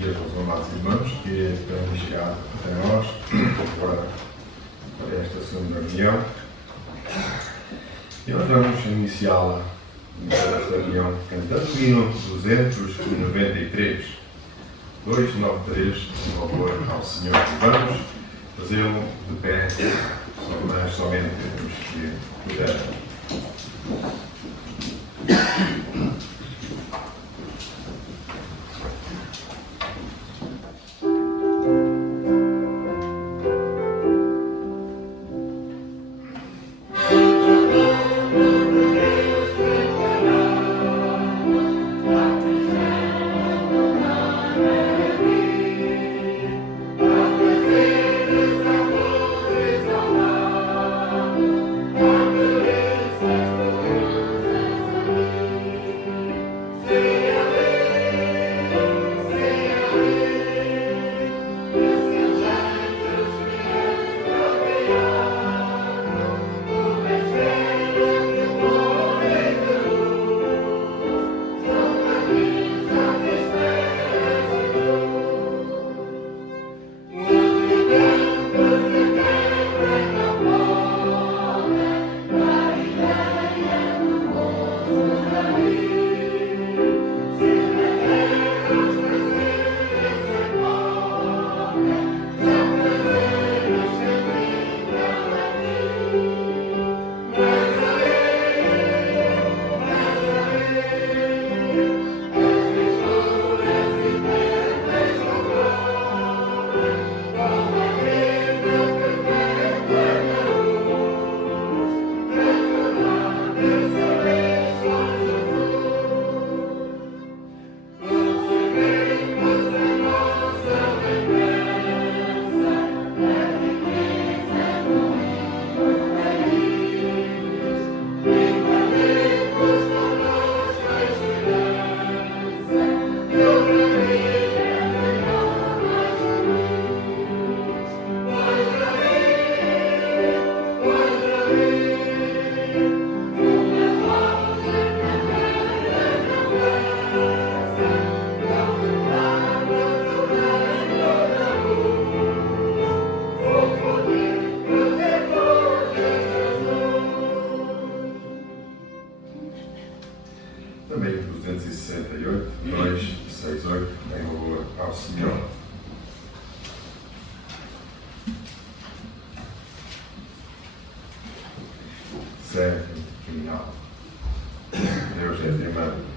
dias aos amados irmãos que têm chegado até nós para esta segunda reunião. E nós vamos iniciá-la nesta reunião cantando o hino 293, 293, em louvor ao Senhor. Vamos fazê-lo de pé, mas somente os que puderem. Também 268, 268, em louvor ao Senhor. Certo, final. Deus é primeiro.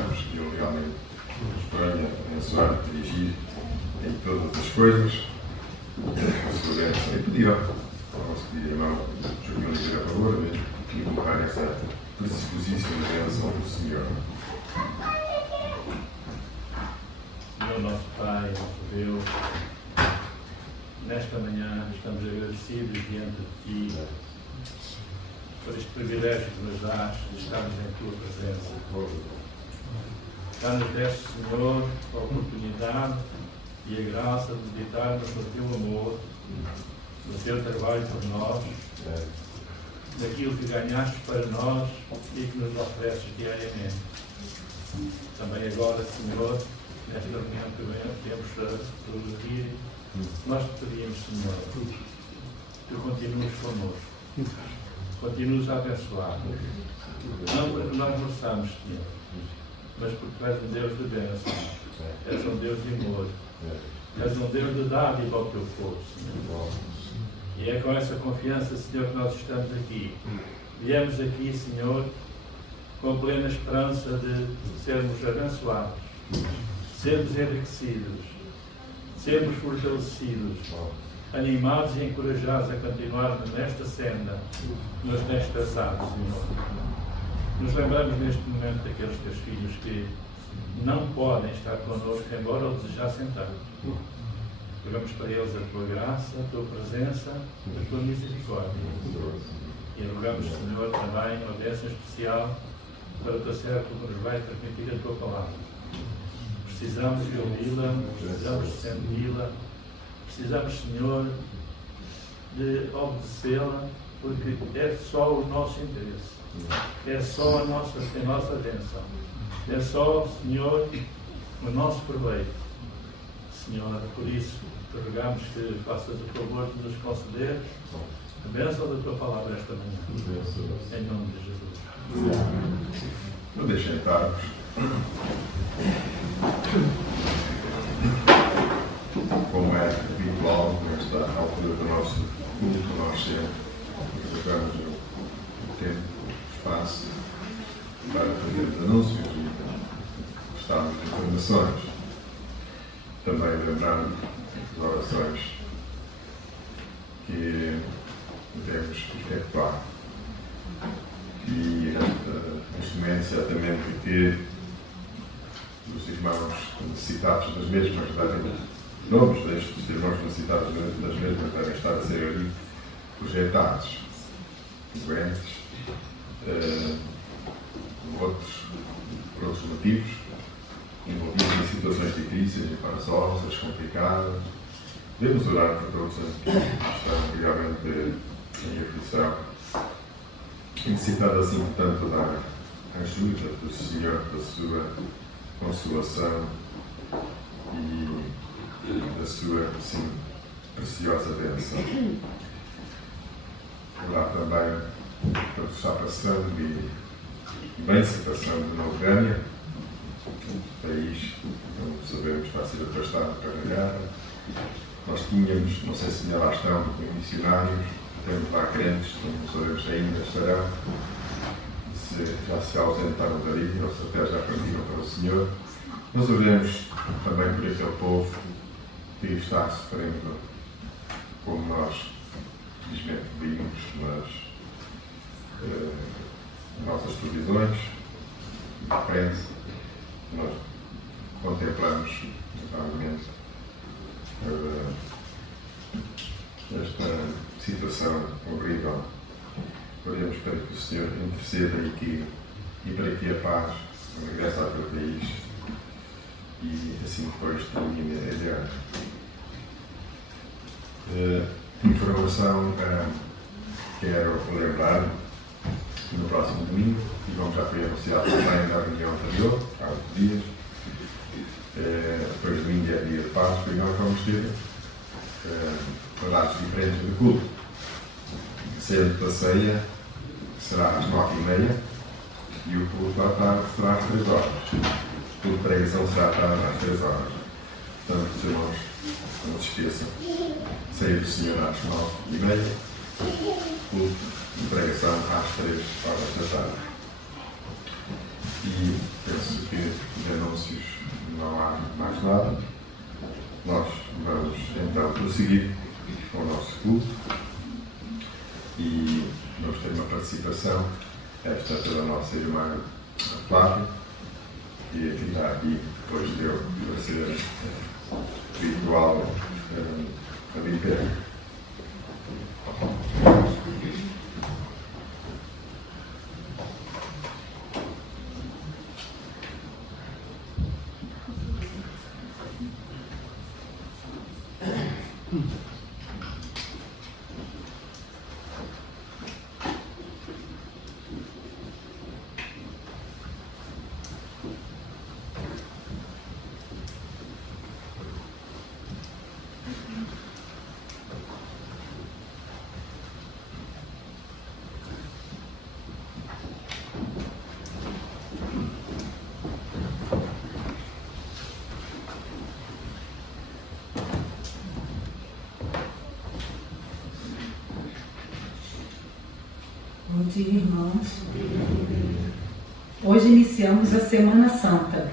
precisamos que Ele realmente nos ponha a abençoar, a dirigir em todas as coisas. A sua bênção. E pedir ao nosso querido irmão Joaquim Oliveira, a favor, mesmo que invocar essa preciosíssima bênção do Senhor. Senhor nosso Pai, nosso Deus, nesta manhã estamos agradecidos diante de Ti por este privilégio que nos dás de estarmos em Tua presença. Dá-nos deste, Senhor, a oportunidade e a graça de meditarmos no Teu amor, no Teu trabalho por nós, daquilo que ganhaste para nós e que nos ofereces diariamente. Também agora, Senhor, nesta reunião que temos a produzir, nós te pedimos, Senhor, que Tu continues connosco, continues a abençoar-nos, não porque nós mereçamos, Senhor, mas porque Tu és um Deus de bênção, és um Deus de amor, és um Deus de dádiva ao Teu povo, Senhor. E é com essa confiança, Senhor, que nós estamos aqui. Viemos aqui, Senhor, com plena esperança de sermos abençoados, sermos enriquecidos, sermos fortalecidos, animados e encorajados a continuarmos nesta senda que nos tens traçado, Senhor. Nos lembramos neste momento daqueles Teus filhos que não podem estar connosco, embora o desejassem tanto. Rogamos para eles a Tua graça, a Tua presença, a Tua misericórdia. E rogamos, Senhor, também uma bênção especial para o Teu servo que nos vai transmitir a Tua palavra. Precisamos de ouvi-la, precisamos de senti-la, precisamos, Senhor, de obedecê-la, porque é só o nosso interesse, é só a nossa bênção, é só, Senhor, o nosso proveito. Senhor, por isso, te rogamos que faças o favor de nos conceder a bênção da Tua palavra esta manhã, em nome de Jesus. Não deixem estar-vos. Como é habitual nesta altura do nosso culto, nós sempre reservamos o tempo, o espaço para fazer anúncios e prestarmos informações. Também lembrando as orações que devemos efetuar. E neste momento, certamente que os irmãos necessitados das mesmas devem, os nomes destes irmãos necessitados das mesmas devem estar a ser ali projetados. Doentes, por outros motivos, envolvidos em situações difíceis, embaraçosas, complicadas. Devemos orar por todos que estão realmente em aflição, necessitado assim, portanto, da ajuda do Senhor, da sua consolação e da sua, sim, preciosa bênção. Orar também pelo que está passando e bem se passando na Ucrânia, um país, como sabemos, está a ser afastado pela guerra. Nós tínhamos, não sei se ainda lá estão, missionários, temos lá crentes, não sabemos se ainda estarão, se já se ausentaram dali, ou se até já partiram para o Senhor. Nós oremos também por aquele povo que está sofrendo, como nós, felizmente, vimos nas nossas televisões, na imprensa. Nós contemplamos, notavelmente, esta situação horrível. Oremos para que o Senhor interceda e para que a paz regresse ao teu país e assim depois termine a guerra. Informação, quero lembrar, no próximo domingo, e como já foi anunciado também na reunião anterior, há 8 dias, depois domingo é dia de Páscoa e nós vamos ter horários diferentes de culto. Sendo a ceia será às 9h30 e o culto à tarde será às 3 horas. O culto de pregação será à tarde às 3 horas. Portanto, os irmãos, não se esqueçam, ceia do Senhor às 9h30, culto de pregação às 3 horas da tarde. E penso que prosseguir com o nosso culto e vamos ter uma participação, esta pela nossa irmã Flávia, que está aqui depois de eu ser virtual a viver. Bom dia, irmãos. Hoje iniciamos a Semana Santa.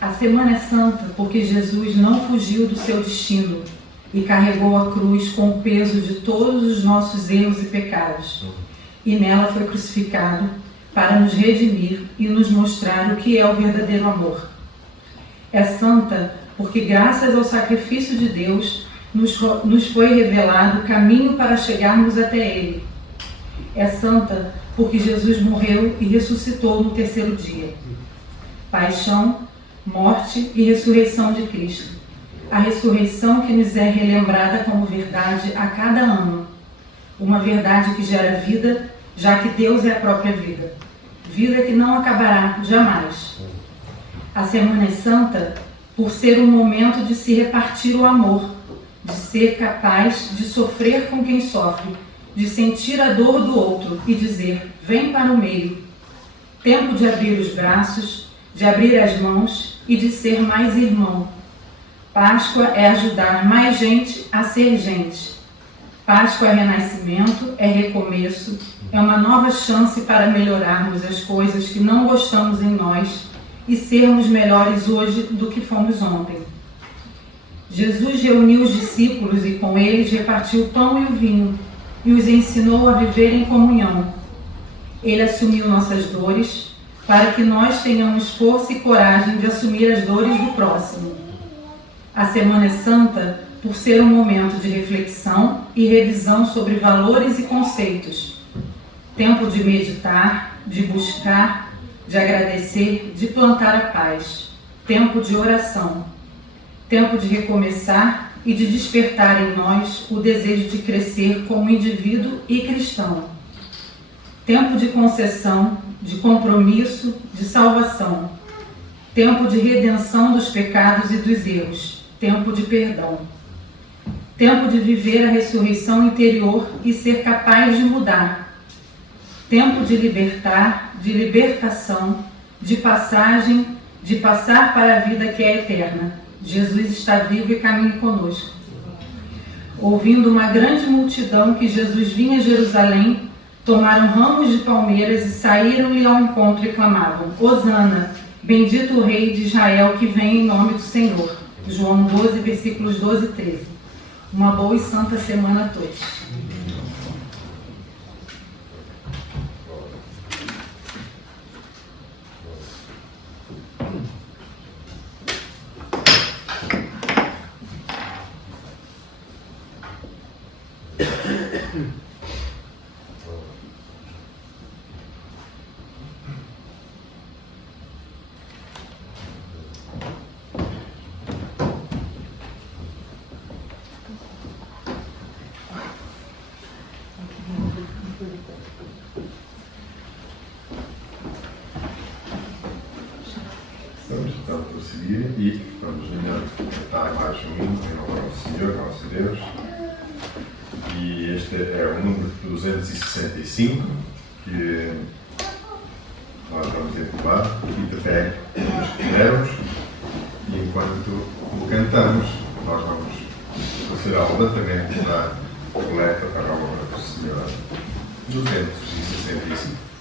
A Semana é Santa porque Jesus não fugiu do seu destino e carregou a cruz com o peso de todos os nossos erros e pecados. E nela foi crucificado para nos redimir e nos mostrar o que é o verdadeiro amor. É santa porque, graças ao sacrifício de Deus, nos foi revelado o caminho para chegarmos até Ele. É santa porque Jesus morreu e ressuscitou no terceiro dia. Paixão, morte e ressurreição de Cristo. A ressurreição que nos é relembrada como verdade a cada ano. Uma verdade que gera vida, já que Deus é a própria vida. Vida que não acabará jamais. A Semana é Santa por ser um momento de se repartir o amor, de ser capaz de sofrer com quem sofre, de sentir a dor do outro e dizer, vem para o meio. Tempo de abrir os braços, de abrir as mãos e de ser mais irmão. Páscoa é ajudar mais gente a ser gente. Páscoa é renascimento, é recomeço, é uma nova chance para melhorarmos as coisas que não gostamos em nós e sermos melhores hoje do que fomos ontem. Jesus reuniu os discípulos e com eles repartiu o pão e o vinho e os ensinou a viver em comunhão. Ele assumiu nossas dores para que nós tenhamos força e coragem de assumir as dores do próximo. A Semana é Santa por ser um momento de reflexão e revisão sobre valores e conceitos. Tempo de meditar, de buscar, de agradecer, de plantar a paz. Tempo de oração. Tempo de recomeçar e de despertar em nós o desejo de crescer como indivíduo e cristão. Tempo de concessão, de compromisso, de salvação. Tempo de redenção dos pecados e dos erros. Tempo de perdão. Tempo de viver a ressurreição interior e ser capaz de mudar. Tempo de libertar, de libertação, de passagem, de passar para a vida que é eterna. Jesus está vivo e caminha conosco. Ouvindo uma grande multidão que Jesus vinha a Jerusalém, tomaram ramos de palmeiras e saíram-lhe ao encontro e clamavam, Hosana, bendito o Rei de Israel que vem em nome do Senhor. João 12, versículos 12 e 13. Uma boa e santa semana a todos. Vamos então prosseguir e vamos cantar mais um hino em nome ao Senhor, nosso Deus. E este é o número 265 que nós vamos entoar e de pé nos pudermos. E enquanto o cantamos, nós vamos proceder ao levantamento da coleta para a obra do Senhor. 265.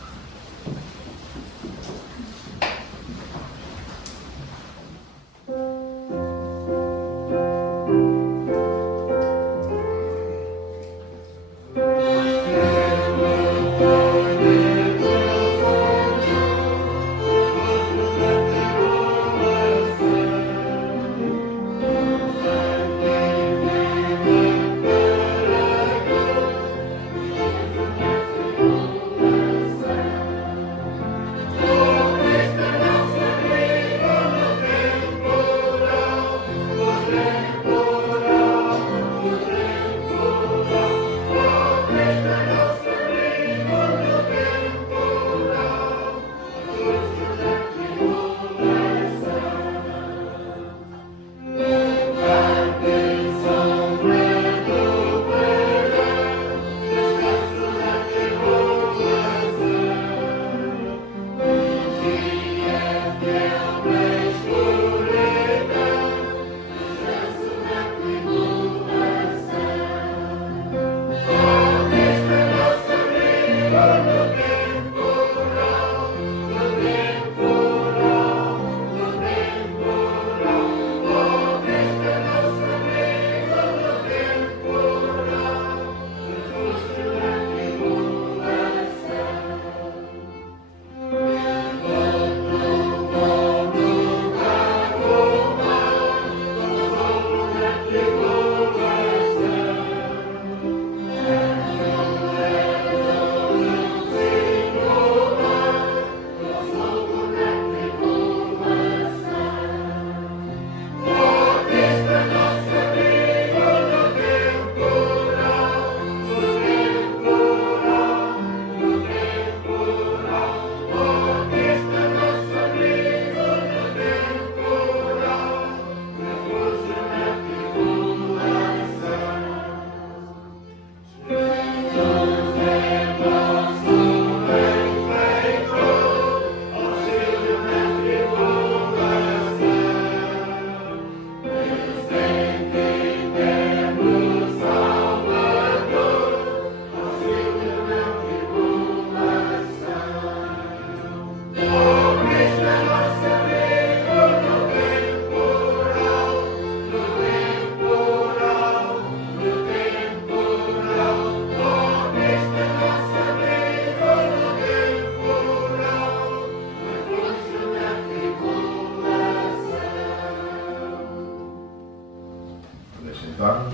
aceitarmos.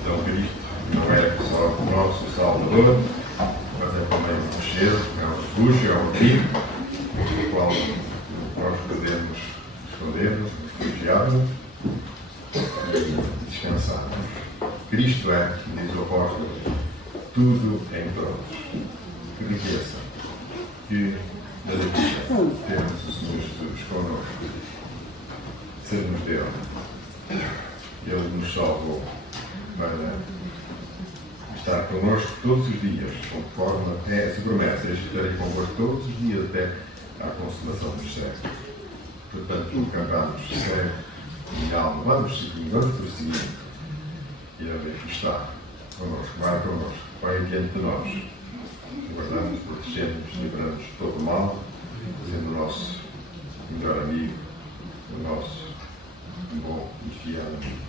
Então Cristo não é só o nosso Salvador, mas é também um rochedo, é um refúgio, é um abrigo, no qual nós podemos esconder-nos, refugiar-nos e descansarmos. Cristo é, diz o apóstolo, tudo em todos. Que riqueza, que alegria termos o Senhor Jesus connosco, sermos dele. Ele nos salvou para estar connosco todos os dias, conforme é essa promessa. Eu estarei convosco todos os dias até à consumação dos séculos. Portanto, cantamos sério e alma. Vamos seguir, vamos prosseguir. E Ele aqui está connosco, vai connosco, vai diante de nós. Guardamos, protegemos, livramos de todo o mal, sendo o nosso melhor amigo, o nosso bom e fiel amigo.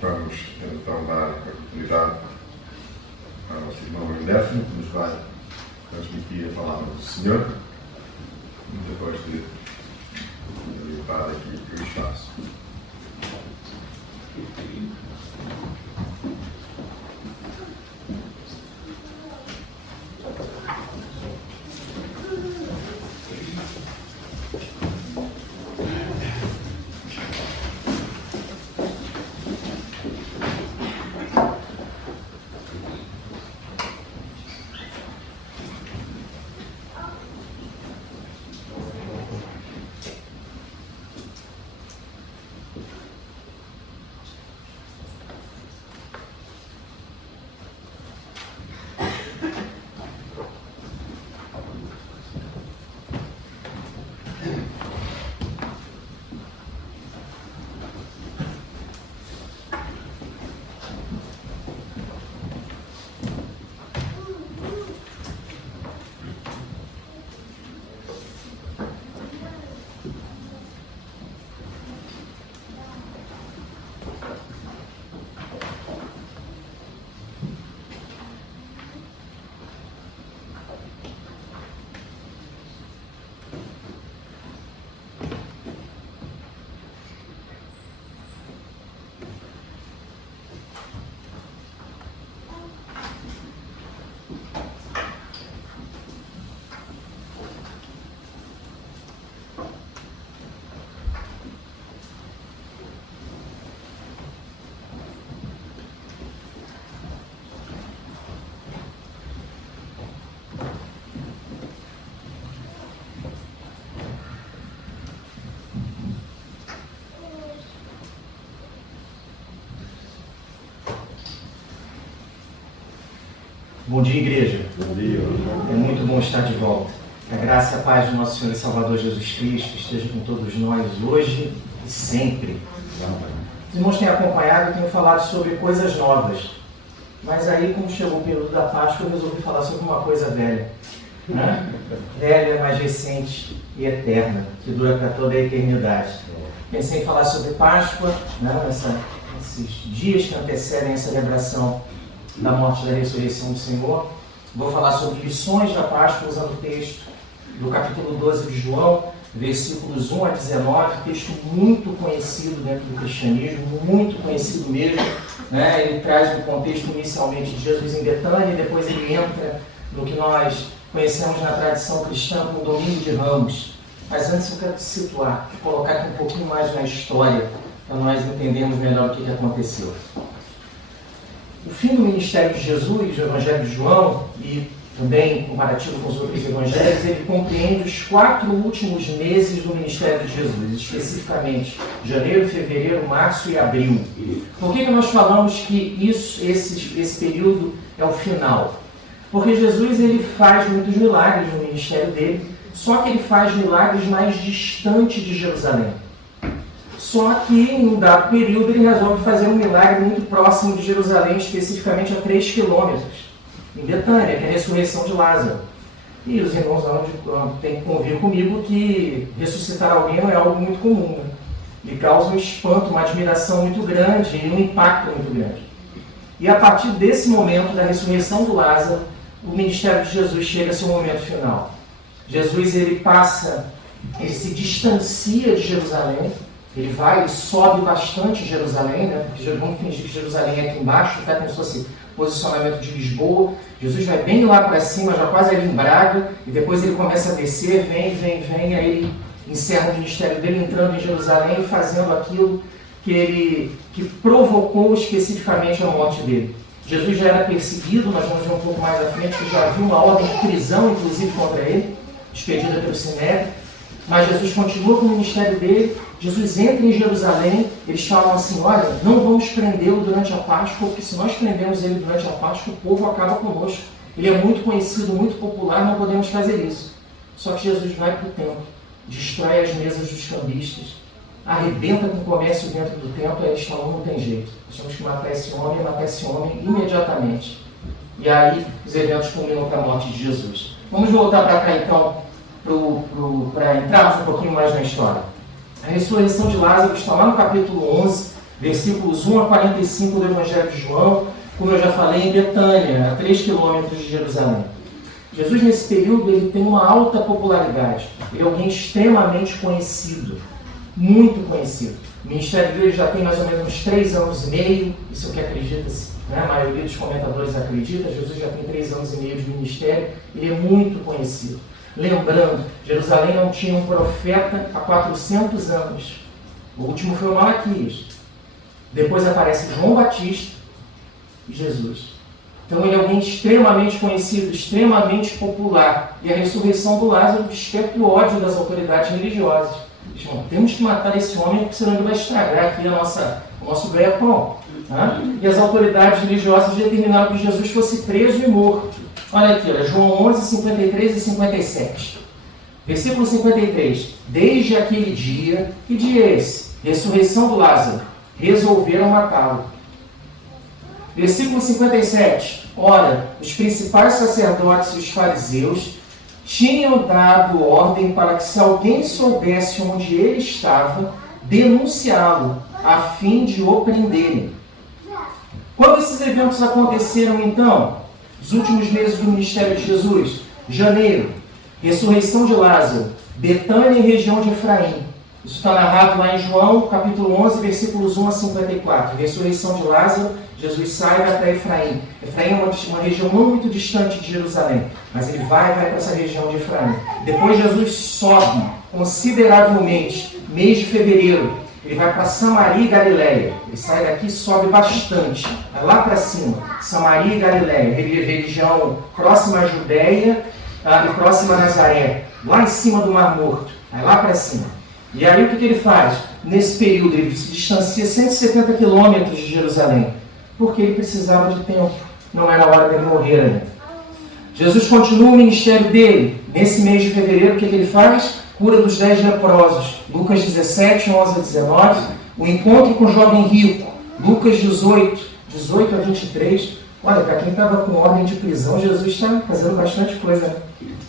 Vamos então dar a oportunidade ao nosso irmão Décimo, que nos vai transmitir a palavra do Senhor, depois de limpar aqui o espaço. Bom dia, igreja. Bom dia. É muito bom estar de volta. Que a graça e a paz do nosso Senhor e Salvador Jesus Cristo esteja com todos nós hoje e sempre. Os irmãos têm acompanhado e têm falado sobre coisas novas. Mas aí, como chegou o período da Páscoa, eu resolvi falar sobre uma coisa velha. Né? Velha, mais recente e eterna, que dura para toda a eternidade. Pensei em falar sobre Páscoa, né? Esses dias que antecedem a celebração da morte e da ressurreição do Senhor. Vou falar sobre lições da Páscoa, usando o texto do capítulo 12 de João, versículos 1 a 19, texto muito conhecido dentro do cristianismo, muito conhecido mesmo. Né? Ele traz o contexto inicialmente de Jesus em Betânia, e depois ele entra no que nós conhecemos na tradição cristã como Domingo de Ramos. Mas antes eu quero te situar, te colocar aqui um pouquinho mais na história, para nós entendermos melhor o que aconteceu. O fim do ministério de Jesus, o Evangelho de João, e também comparativo com os outros evangelhos, ele compreende os 4 últimos meses do ministério de Jesus, especificamente janeiro, fevereiro, março e abril. Por que nós falamos que esse período é o final? Porque Jesus ele faz muitos milagres no ministério dele, só que ele faz milagres mais distantes de Jerusalém. Só que, em um dado período, ele resolve fazer um milagre muito próximo de Jerusalém, especificamente a 3 quilômetros, em Betânia, que é a ressurreição de Lázaro. E os irmãos têm que convir comigo que ressuscitar alguém não é algo muito comum, né? E causa um espanto, uma admiração muito grande e um impacto muito grande. E a partir desse momento, da ressurreição do Lázaro, o ministério de Jesus chega a seu momento final. Jesus ele se distancia de Jerusalém, Ele vai, ele sobe bastante em Jerusalém, né? Porque vamos fingir que Jerusalém é aqui embaixo, tá como se fosse posicionamento de Lisboa. Jesus vai bem lá para cima, já quase ali em Braga, e depois ele começa a descer, vem, aí ele encerra o ministério dele entrando em Jerusalém e fazendo aquilo que provocou especificamente a morte dele. Jesus já era perseguido, nós vamos ver um pouco mais à frente, que já havia uma ordem de prisão, inclusive, contra ele, expedida pelo Sinédrio. Mas Jesus continua com o ministério dele, Jesus entra em Jerusalém, eles falam assim, olha, não vamos prendê-lo durante a Páscoa, porque se nós prendemos ele durante a Páscoa, o povo acaba conosco. Ele é muito conhecido, muito popular, não podemos fazer isso. Só que Jesus vai para o templo, destrói as mesas dos cambistas, arrebenta com o comércio dentro do templo, e eles falam, não tem jeito, nós temos que matar esse homem imediatamente. E aí os eventos culminam para a morte de Jesus. Vamos voltar para cá então, para entrarmos um pouquinho mais na história. A ressurreição de Lázaro está lá no capítulo 11, versículos 1 a 45 do Evangelho de João, como eu já falei, em Betânia, a 3 quilômetros de Jerusalém. Jesus, nesse período, ele tem uma alta popularidade. Ele é alguém extremamente conhecido, muito conhecido. O ministério dele já tem mais ou menos uns 3 anos e meio, isso é o que acredita-se, né? A maioria dos comentadores acredita, Jesus já tem 3 anos e meio de ministério, ele é muito conhecido. Lembrando, Jerusalém não tinha um profeta há 400 anos. O último foi o Malaquias. Depois aparece João Batista e Jesus. Então ele é alguém extremamente conhecido, extremamente popular. E a ressurreição do Lázaro desperta o ódio das autoridades religiosas. Eles falam, temos que matar esse homem, porque senão ele vai estragar aqui o nosso ganha-pão. E as autoridades religiosas determinaram que Jesus fosse preso e morto. Olha aqui, João 11, 53 e 57. Versículo 53. Desde aquele dia, que dia é esse? Ressurreição do Lázaro. Resolveram matá-lo. Versículo 57. Ora, os principais sacerdotes e os fariseus tinham dado ordem para que, se alguém soubesse onde ele estava, denunciá-lo, a fim de o prenderem. Quando esses eventos aconteceram, então? Os últimos meses do ministério de Jesus, janeiro, ressurreição de Lázaro, Betânia e região de Efraim. Isso está narrado lá em João, capítulo 11, versículos 1 a 54. Ressurreição de Lázaro, Jesus sai até Efraim. Efraim é uma região não muito distante de Jerusalém, mas ele vai para essa região de Efraim. Depois Jesus sobe consideravelmente, mês de fevereiro. Ele vai para Samaria e Galileia. Ele sai daqui e sobe bastante. Vai lá para cima. Samaria e Galileia. Região próxima à Judéia e próxima a Nazaré. Lá em cima do Mar Morto. Vai lá para cima. E aí o que ele faz? Nesse período ele se distancia 170 quilômetros de Jerusalém. Porque ele precisava de tempo. Não era hora dele morrer ainda. Jesus continua o ministério dele. Nesse mês de fevereiro, o que ele faz? Cura dos 10 leprosos, Lucas 17, 11 a 19. O encontro com o jovem rico, Lucas 18 a 23. Olha, para quem estava com ordem de prisão, Jesus está fazendo bastante coisa, né?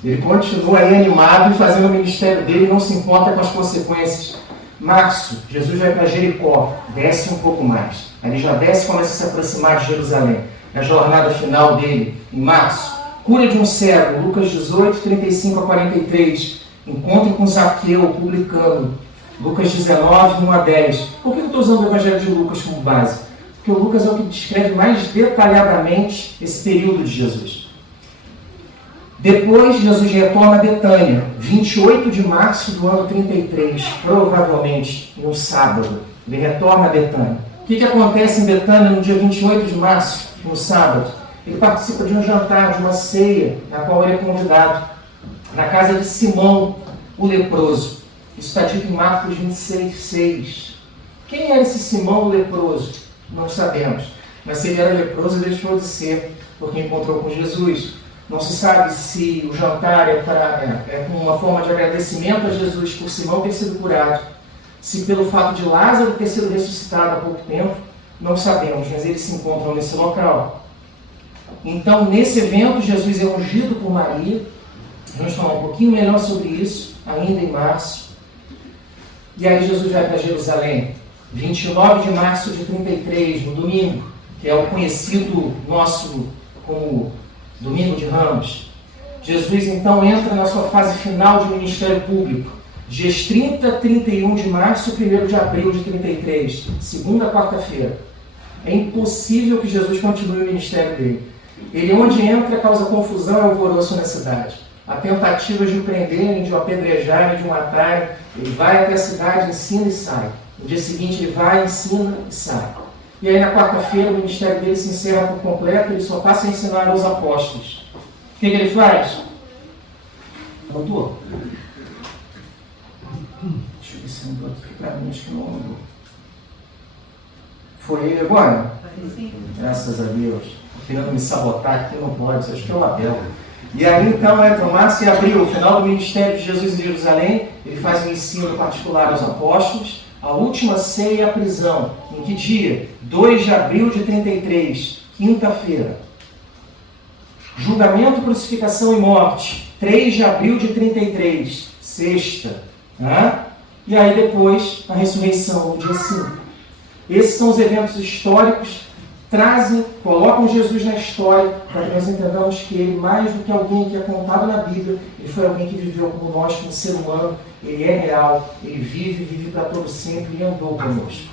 Ele continua aí animado e fazendo o ministério dele e não se importa com as consequências. Março, Jesus vai para Jericó, desce um pouco mais. Ele já desce e começa a se aproximar de Jerusalém. É a jornada final dele, em março. Cura de um cego, Lucas 18, 35 a 43. Encontro com Zaqueu, o publicano, Lucas 19, 1 a 10. Por que eu estou usando o Evangelho de Lucas como base? Porque o Lucas é o que descreve mais detalhadamente esse período de Jesus. Depois, Jesus retorna a Betânia, 28 de março do ano 33, provavelmente no sábado. Ele retorna a Betânia. O que acontece em Betânia no dia 28 de março, no sábado? Ele participa de um jantar, de uma ceia, na qual ele é convidado. Na casa de Simão, o leproso. Isso está dito em Marcos 26, 6. Quem era esse Simão, o leproso? Não sabemos. Mas se ele era leproso, ele deixou de ser, porque encontrou com Jesus. Não se sabe se o jantar é como uma forma de agradecimento a Jesus por Simão ter sido curado. Se pelo fato de Lázaro ter sido ressuscitado há pouco tempo, não sabemos, mas eles se encontram nesse local. Então, nesse evento, Jesus é ungido por Maria. Vamos falar um pouquinho melhor sobre isso, ainda em março. E aí Jesus vai para Jerusalém, 29 de março de 33, no domingo, que é o conhecido nosso como Domingo de Ramos. Jesus então entra na sua fase final de ministério público. Dias 30, 31 de março e 1º de abril de 33, segunda, quarta-feira. É impossível que Jesus continue o ministério dele. Ele, onde entra, causa confusão e alvoroço na cidade. Há tentativas de o prenderem, de o apedrejarem, de o matarem. Ele vai até a cidade, ensina e sai. No dia seguinte ele vai, ensina e sai. E aí na quarta-feira o ministério dele se encerra por completo, ele só passa a ensinar aos apóstolos. O que ele faz? Mudou. Deixa eu ver se mudou aqui para mim, acho que não mudou. Foi ele agora? Graças a Deus. Querendo me sabotar aqui, não pode, acho que é o Abel. E aí então, entre março e abril, o final do ministério de Jesus em Jerusalém, ele faz um ensino particular aos apóstolos. A última ceia e a prisão. Em que dia? 2 de abril de 33, quinta-feira. Julgamento, crucificação e morte. 3 de abril de 33, sexta. E aí depois, a ressurreição, no dia 5. Esses são os eventos históricos, colocam Jesus na história, para que nós entendamos que ele, mais do que alguém que é contado na Bíblia, ele foi alguém que viveu como nós, como ser humano. Ele é real, ele vive para todo sempre e andou conosco.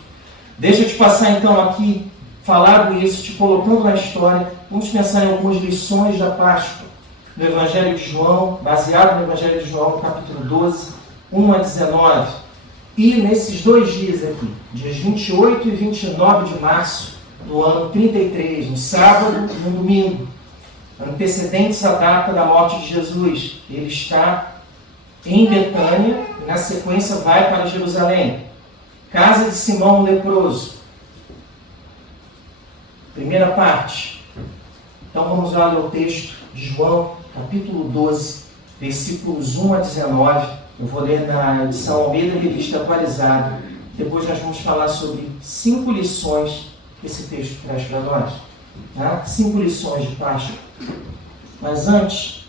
Deixa eu te passar então aqui, falado isso, te colocando na história. Vamos pensar em algumas lições da Páscoa, no Evangelho de João, baseado no Evangelho de João, capítulo 12, 1 a 19. E nesses 2 dias aqui, dias 28 e 29 de março do ano 33, no sábado e no domingo, antecedentes à data da morte de Jesus, ele está em Betânia e na sequência vai para Jerusalém. Casa de Simão o leproso. Primeira parte. Então vamos lá ler o texto de João, capítulo 12, versículos 1 a 19. Eu vou ler na edição Almeida Revista Atualizada. Depois nós vamos falar sobre 5 lições que esse texto traz para nós. 5 lições de Páscoa. Mas antes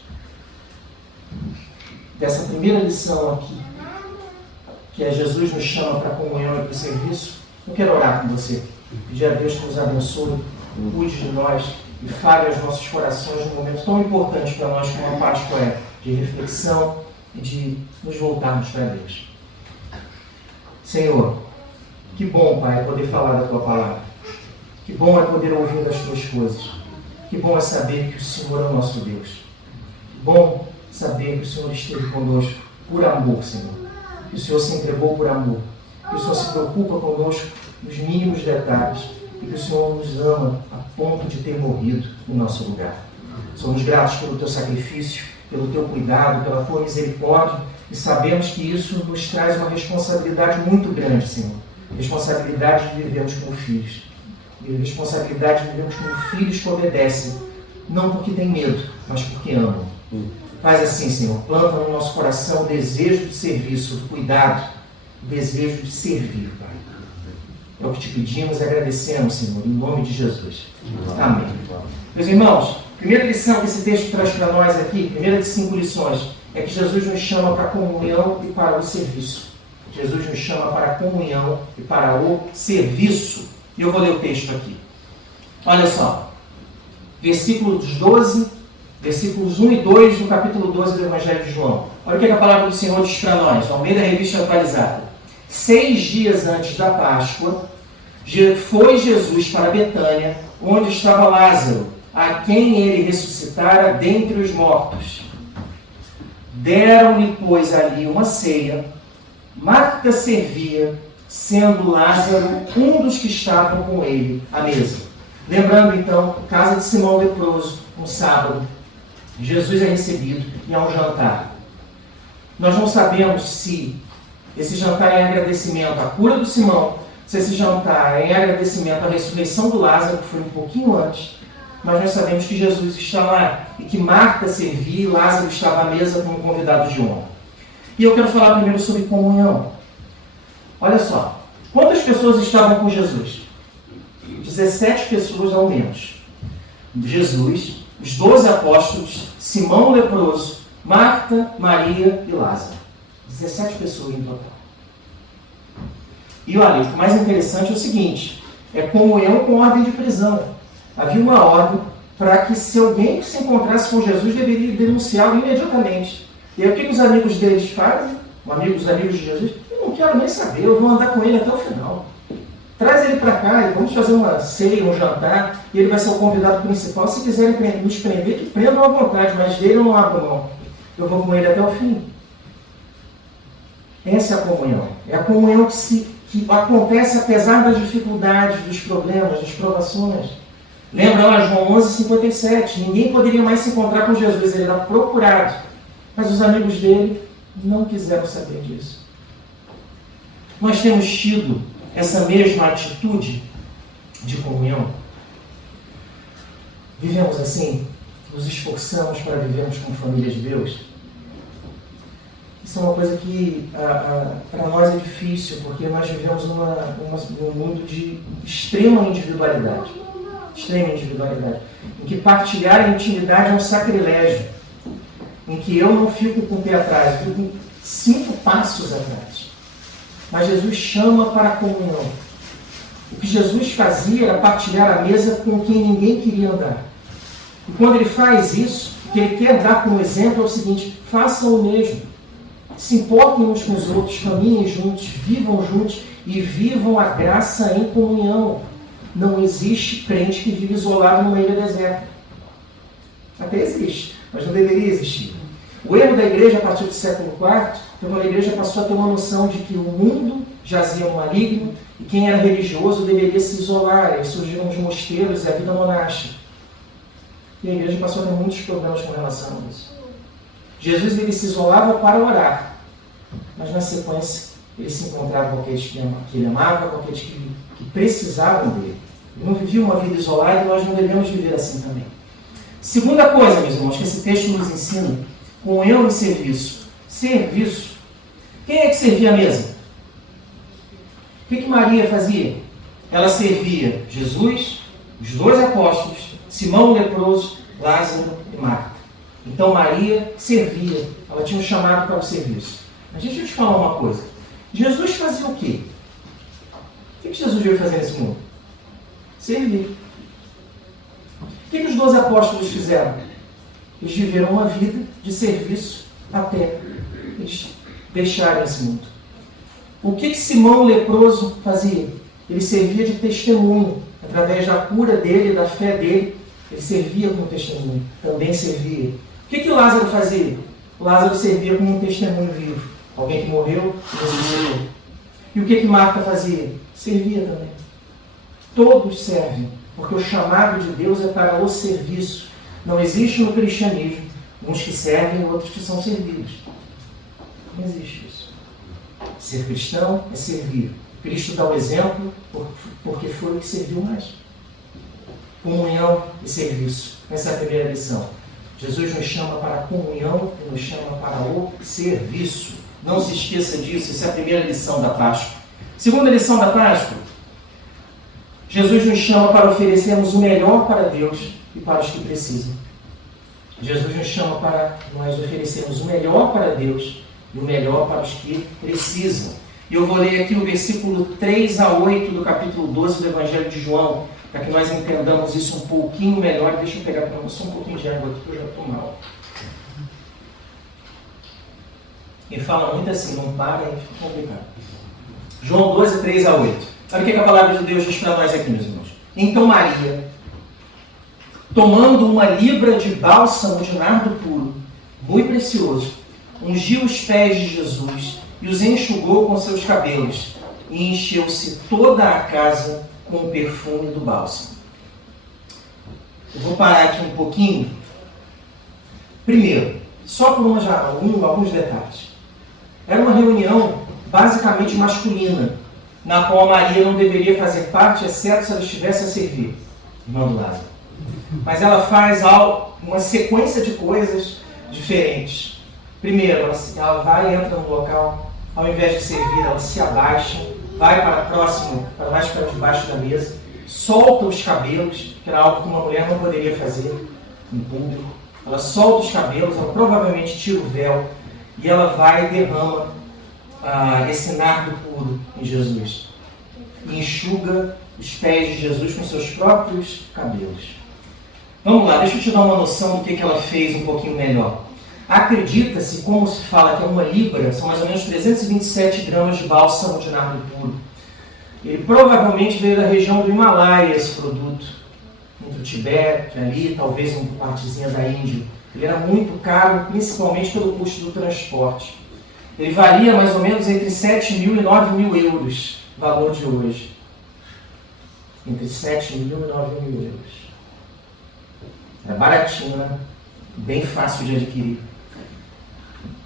dessa primeira lição aqui, que é Jesus nos chama para a comunhão e para o serviço, eu quero orar com você. Pedir a Deus que nos abençoe, cuide de nós e fale aos nossos corações num momento tão importante para nós como a Páscoa é, de reflexão e de nos voltarmos para Deus. Senhor, que bom, Pai, poder falar da Tua palavra. Que bom é poder ouvir das Tuas coisas. Que bom é saber que o Senhor é o nosso Deus. Que bom saber que o Senhor esteve conosco por amor, Senhor. Que o Senhor se entregou por amor. Que o Senhor se preocupa conosco nos mínimos detalhes. E que o Senhor nos ama a ponto de ter morrido no nosso lugar. Somos gratos pelo Teu sacrifício, pelo Teu cuidado, pela Tua misericórdia. E sabemos que isso nos traz uma responsabilidade muito grande, Senhor. Responsabilidade de vivermos como filhos. E responsabilidade de vivermos como filhos que obedecem. Não porque têm medo, mas porque amam. Faz assim, Senhor, planta no nosso coração o desejo de serviço, do cuidado, o desejo de servir, Pai. É o que te pedimos e agradecemos, Senhor, em nome de Jesus. Amém. Meus irmãos, primeira lição que esse texto traz para nós aqui, primeira de 5 lições, é que Jesus nos chama para a comunhão e para o serviço. Jesus nos chama para a comunhão e para o serviço. E eu vou ler o texto aqui. Olha só, versículos 1 e 2 do capítulo 12 do Evangelho de João. Olha o que a palavra do Senhor diz para nós, ao meio da Revista Atualizada. 6 dias antes da Páscoa, foi Jesus para Betânia, onde estava Lázaro, a quem ele ressuscitara dentre os mortos. Deram-lhe, pois, ali uma ceia. Marta servia, sendo Lázaro um dos que estavam com ele à mesa. Lembrando, então, casa de Simão leproso, um sábado. Jesus é recebido e há um jantar. Nós não sabemos se esse jantar é em agradecimento à cura do Simão, se esse jantar é em agradecimento à ressurreição do Lázaro, que foi um pouquinho antes, mas nós sabemos que Jesus está lá e que Marta servia e Lázaro estava à mesa como convidado de honra. E eu quero falar primeiro sobre comunhão. Olha só, quantas pessoas estavam com Jesus? 17 pessoas ao menos. Jesus, os 12 apóstolos, Simão o leproso, Marta, Maria e Lázaro. 17 pessoas em total. E olha, o mais interessante é o seguinte, é comunhão com ordem de prisão. Havia uma ordem para que se alguém se encontrasse com Jesus, deveria denunciá-lo imediatamente. E aí o que os amigos deles fazem? Os amigos de Jesus, eu não quero nem saber, eu vou andar com ele até o final. Traz ele para cá e vamos fazer uma ceia, um jantar, e ele vai ser o convidado principal. Se quiserem nos prender, que prendam à vontade, mas dele eu não abro mão. Eu vou com ele até o fim. Essa é a comunhão. É a comunhão que acontece apesar das dificuldades, dos problemas, das provações. Lembra lá João 11:57, ninguém poderia mais se encontrar com Jesus, ele era procurado. Mas os amigos dele não quiseram saber disso. Nós temos tido essa mesma atitude de comunhão. Vivemos assim? Nos esforçamos para vivermos como família de Deus? Isso é uma coisa que para nós é difícil, porque nós vivemos num mundo de extrema individualidade. Extrema individualidade. Em que partilhar a intimidade é um sacrilégio. Em que eu não fico com o pé atrás, eu fico 5 passos atrás. Mas Jesus chama para a comunhão. O que Jesus fazia era partilhar a mesa com quem ninguém queria andar. E quando ele faz isso, o que ele quer dar como exemplo é o seguinte: façam o mesmo. Se importem uns com os outros, caminhem juntos, vivam juntos e vivam a graça em comunhão. Não existe crente que vive isolado numa ilha deserta. Até existe, mas não deveria existir. O erro da igreja a partir do século IV, quando a igreja passou a ter uma noção de que o mundo jazia no maligno e quem era religioso deveria se isolar. E surgiram os mosteiros e a vida monástica. E a igreja passou a ter muitos problemas com relação a isso. Jesus ele se isolava para orar, mas na sequência ele se encontrava com aqueles que ele amava, com aqueles que precisavam dele. Ele não vivia uma vida isolada e nós não devemos viver assim também. Segunda coisa, meus irmãos, que esse texto nos ensina: comunhão e serviço. Serviço. Quem é que servia a mesa? O que Maria fazia? Ela servia Jesus, os 2 apóstolos, Simão o leproso, Lázaro e Marta. Então Maria servia, ela tinha um chamado para o serviço. Mas deixa eu te falar uma coisa. Jesus fazia o quê? O que Jesus veio fazer nesse mundo? Servir. O que os 12 apóstolos fizeram? Eles viveram uma vida de serviço até eles deixarem esse mundo. O que Simão o leproso fazia? Ele servia de testemunho. Através da cura dele, da fé dele, ele servia como testemunho. Também servia. O que Lázaro fazia? Lázaro servia como um testemunho vivo. Alguém que morreu e ressuscitou. E o que Marta fazia? Servia também. Todos servem, porque o chamado de Deus é para o serviço. Não existe no cristianismo uns que servem e outros que são servidos. Não existe isso. Ser cristão é servir. Cristo dá o exemplo porque foi o que serviu mais. Comunhão e serviço. Essa é a primeira lição. Jesus nos chama para a comunhão e nos chama para o serviço. Não se esqueça disso, essa é a primeira lição da Páscoa. Segunda lição da Páscoa, Jesus nos chama para oferecermos o melhor para Deus e para os que precisam. Jesus nos chama para nós oferecermos o melhor para Deus e o melhor para os que precisam. E eu vou ler aqui o versículo 3 a 8 do capítulo 12 do Evangelho de João, para que nós entendamos isso um pouquinho melhor. Deixa eu pegar para você um pouquinho de água aqui, que eu já estou mal. Quem fala muito assim, não para, aí fica complicado. João 12, 3 a 8. Olha o que a palavra de Deus diz para nós aqui, meus irmãos. Então Maria, tomando uma libra de bálsamo de nardo puro, muito precioso, ungiu os pés de Jesus e os enxugou com seus cabelos, e encheu-se toda a casa com o perfume do bálsamo. Eu vou parar aqui um pouquinho. Primeiro, só por alguns detalhes. Era uma reunião basicamente masculina, na qual a Maria não deveria fazer parte, exceto se ela estivesse a servir, irmã do Lázaro. Mas ela faz uma sequência de coisas diferentes. Primeiro, ela vai e entra no local, ao invés de servir, ela se abaixa, vai para próximo, para mais para debaixo da mesa, solta os cabelos, que era algo que uma mulher não poderia fazer em público. Ela solta os cabelos, ela provavelmente tira o véu, e ela vai e derrama esse nardo puro em Jesus. E enxuga os pés de Jesus com seus próprios cabelos. Vamos lá, deixa eu te dar uma noção do que ela fez um pouquinho melhor. Acredita-se, como se fala que é uma libra, são mais ou menos 327 gramas de bálsamo de nardo puro. Ele provavelmente veio da região do Himalaia, esse produto, entre o Tibete, ali, talvez uma partezinha da Índia. Ele era muito caro, principalmente pelo custo do transporte. Ele valia mais ou menos entre 7 mil e 9 mil euros, valor de hoje. Entre 7 mil e 9 mil euros. Era baratinho, né? Bem fácil de adquirir.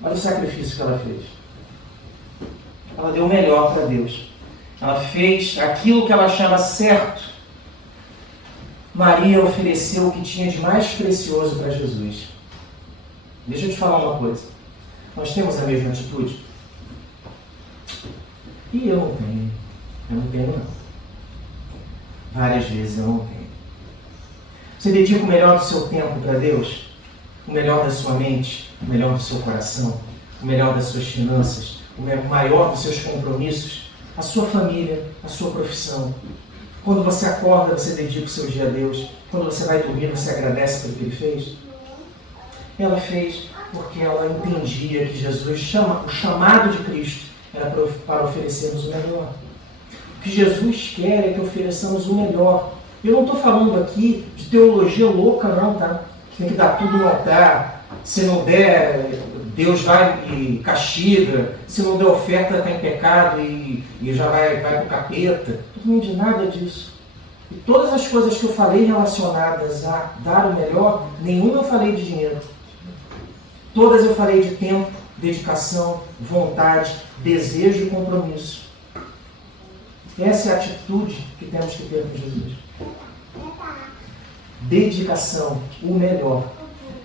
Olha o sacrifício que ela fez. Ela deu o melhor para Deus. Ela fez aquilo que ela achava certo. Maria ofereceu o que tinha de mais precioso para Jesus. Deixa eu te falar uma coisa. Nós temos a mesma atitude? E eu não tenho. Eu não tenho, não. Várias vezes eu não tenho. Você dedica o melhor do seu tempo para Deus? O melhor da sua mente? O melhor do seu coração? O melhor das suas finanças? O maior dos seus compromissos? A sua família? A sua profissão? Quando você acorda, você dedica o seu dia a Deus. Quando você vai dormir, você agradece pelo que Ele fez? Ela fez porque ela entendia que Jesus, o chamado de Cristo, era para oferecermos o melhor. O que Jesus quer é que ofereçamos o melhor. Eu não estou falando aqui de teologia louca, não, tá? Tem que dar tudo no altar. Se não der, Deus vai e castiga. Se não der oferta, está em pecado e já vai para o capeta. Não estou falando de nada disso. E todas as coisas que eu falei relacionadas a dar o melhor, nenhuma eu falei de dinheiro. Todas eu falei de tempo, dedicação, vontade, desejo e compromisso. Essa é a atitude que temos que ter com Jesus. Dedicação, o melhor.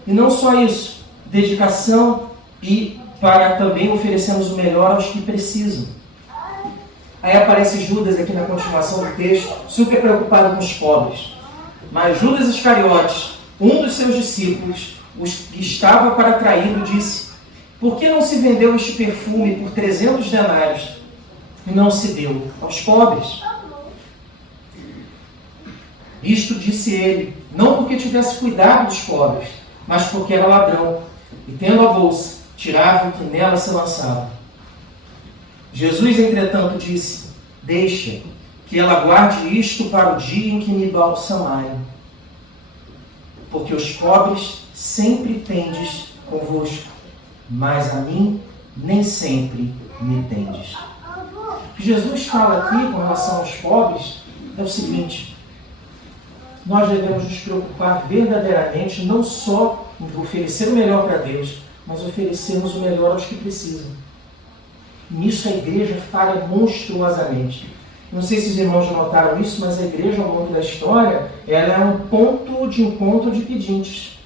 E não só isso, dedicação e para também oferecermos o melhor aos que precisam. Aí aparece Judas aqui na continuação do texto, super preocupado com os pobres. Mas Judas Iscariotes, um dos seus discípulos, os que estava para traí-lo, disse: por que não se vendeu este perfume por 300 denários e não se deu aos pobres? Isto disse ele, não porque tivesse cuidado dos pobres, mas porque era ladrão, e tendo a bolsa, tirava o que nela se lançava. Jesus, entretanto, disse: deixa que ela guarde isto para o dia em que me balsamarem, porque os pobres sempre tendes convosco, mas a mim nem sempre me tendes. O que Jesus fala aqui com relação aos pobres é o seguinte: nós devemos nos preocupar verdadeiramente não só em oferecer o melhor para Deus, mas oferecermos o melhor aos que precisam. Nisso a igreja falha monstruosamente. Não sei se os irmãos já notaram isso, mas a igreja, ao longo da história, ela é um ponto de encontro de pedintes.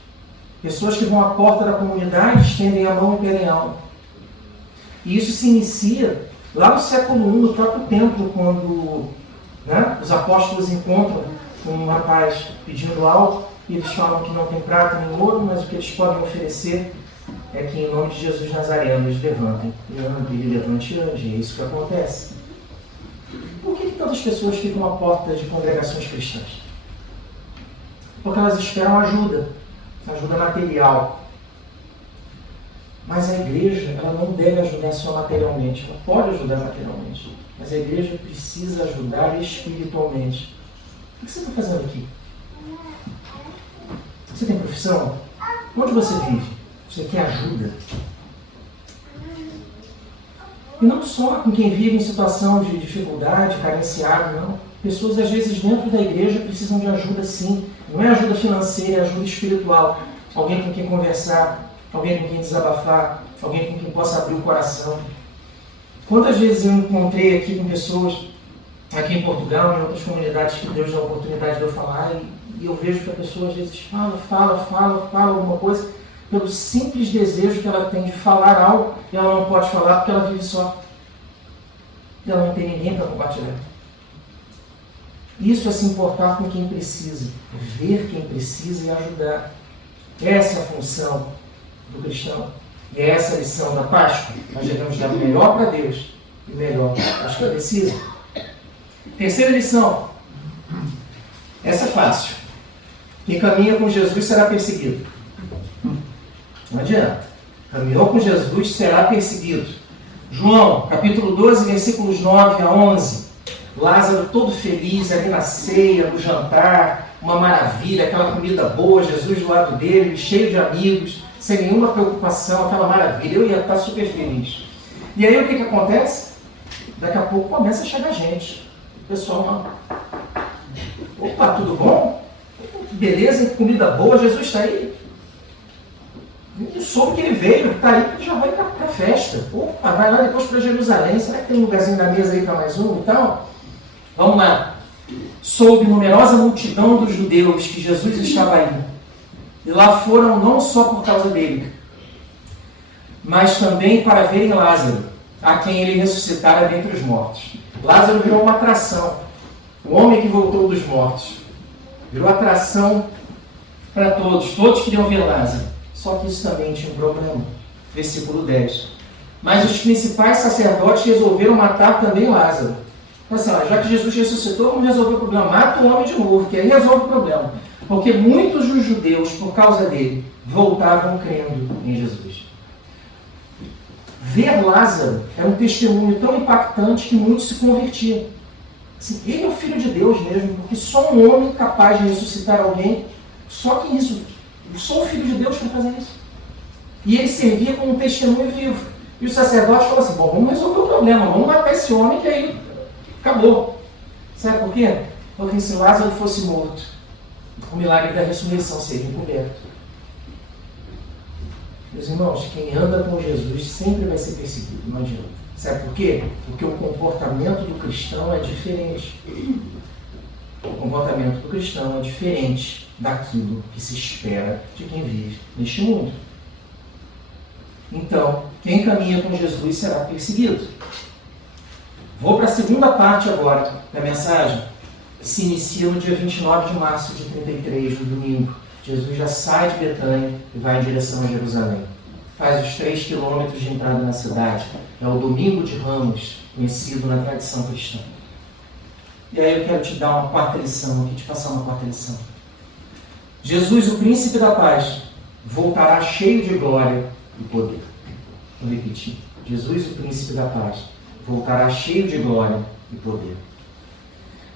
Pessoas que vão à porta da comunidade, estendem a mão e pedem algo. E isso se inicia lá no século I, no próprio templo, quando os apóstolos encontram um rapaz pedindo algo, e eles falam que não tem prata nem ouro, mas o que eles podem oferecer é que em nome de Jesus Nazareno eles levantem. E ele levante e ande. É isso que acontece. Por que tantas pessoas ficam à porta de congregações cristãs? Porque elas esperam ajuda material. Mas a igreja, ela não deve ajudar só materialmente. Ela pode ajudar materialmente, mas a igreja precisa ajudar espiritualmente. O que você está fazendo aqui? Você tem profissão? Onde você vive? Você quer ajuda? E não só com quem vive em situação de dificuldade, carenciado, não. Pessoas, às vezes, dentro da igreja precisam de ajuda, sim. Não é ajuda financeira, é ajuda espiritual. Alguém com quem conversar, alguém com quem desabafar, alguém com quem possa abrir o coração. Quantas vezes eu encontrei aqui com pessoas, aqui em Portugal, em outras comunidades que Deus dá a oportunidade de eu falar, e eu vejo que a pessoa, às vezes, fala alguma coisa, pelo simples desejo que ela tem de falar algo, e ela não pode falar porque ela vive só. E ela não tem ninguém para compartilhar. Isso é se importar com quem precisa, ver quem precisa e ajudar. Essa é a função do cristão. E é essa a lição da Páscoa. Nós devemos dar o melhor para Deus e o melhor aos que precisam. Terceira lição. Essa é fácil. Quem caminha com Jesus será perseguido. Não adianta. caminhou com Jesus, será perseguido. João, capítulo 12, versículos 9 a 11. Lázaro todo feliz ali na ceia, no jantar, uma maravilha, aquela comida boa, Jesus do lado dele, cheio de amigos, sem nenhuma preocupação, aquela maravilha. Eu ia estar super feliz. E aí o que acontece? Daqui a pouco começa a chegar gente. O pessoal, não. Opa, tudo bom? Beleza, comida boa, Jesus está aí. E soube que ele veio, está aí, porque já vai para a festa. Opa, vai lá depois para Jerusalém. Será que tem um lugarzinho na mesa aí para mais um e tal? Vamos lá. Soube numerosa multidão dos judeus que Jesus estava indo. E lá foram não só por causa dele, mas também para verem Lázaro, a quem ele ressuscitara dentre os mortos. Lázaro virou uma atração. O homem que voltou dos mortos. Virou atração para todos. Todos queriam ver Lázaro. Só que isso também tinha um problema. Versículo 10. Mas os principais sacerdotes resolveram matar também Lázaro. Então, assim, já que Jesus ressuscitou, vamos resolver o problema. Mata o homem de novo, que aí resolve o problema. Porque muitos dos judeus, por causa dele, voltavam crendo em Jesus. Ver Lázaro é um testemunho tão impactante que muitos se convertiam. Assim, ele é o Filho de Deus mesmo, porque só um homem capaz de ressuscitar alguém, só que isso, só o Filho de Deus para fazer isso. E ele servia como um testemunho vivo. E o sacerdote falou assim, bom, vamos resolver o problema, vamos matar esse homem que aí acabou. Sabe por quê? Porque se Lázaro fosse morto, o milagre da ressurreição seria encoberto. Meus irmãos, quem anda com Jesus sempre vai ser perseguido, não adianta. Sabe por quê? Porque o comportamento do cristão é diferente. O comportamento do cristão é diferente daquilo que se espera de quem vive neste mundo. Então, quem caminha com Jesus será perseguido. Vou para a segunda parte agora da mensagem, que se inicia no dia 29 de março de 33, no domingo. Jesus já sai de Betânia e vai em direção a Jerusalém. Faz os 3 quilômetros de entrada na cidade. É o Domingo de Ramos, conhecido na tradição cristã. E aí eu quero te dar uma quarta lição, aqui te passar uma quarta lição. Jesus, o príncipe da paz, voltará cheio de glória e poder. Vou repetir. Jesus, o príncipe da paz, voltará cheio de glória e poder.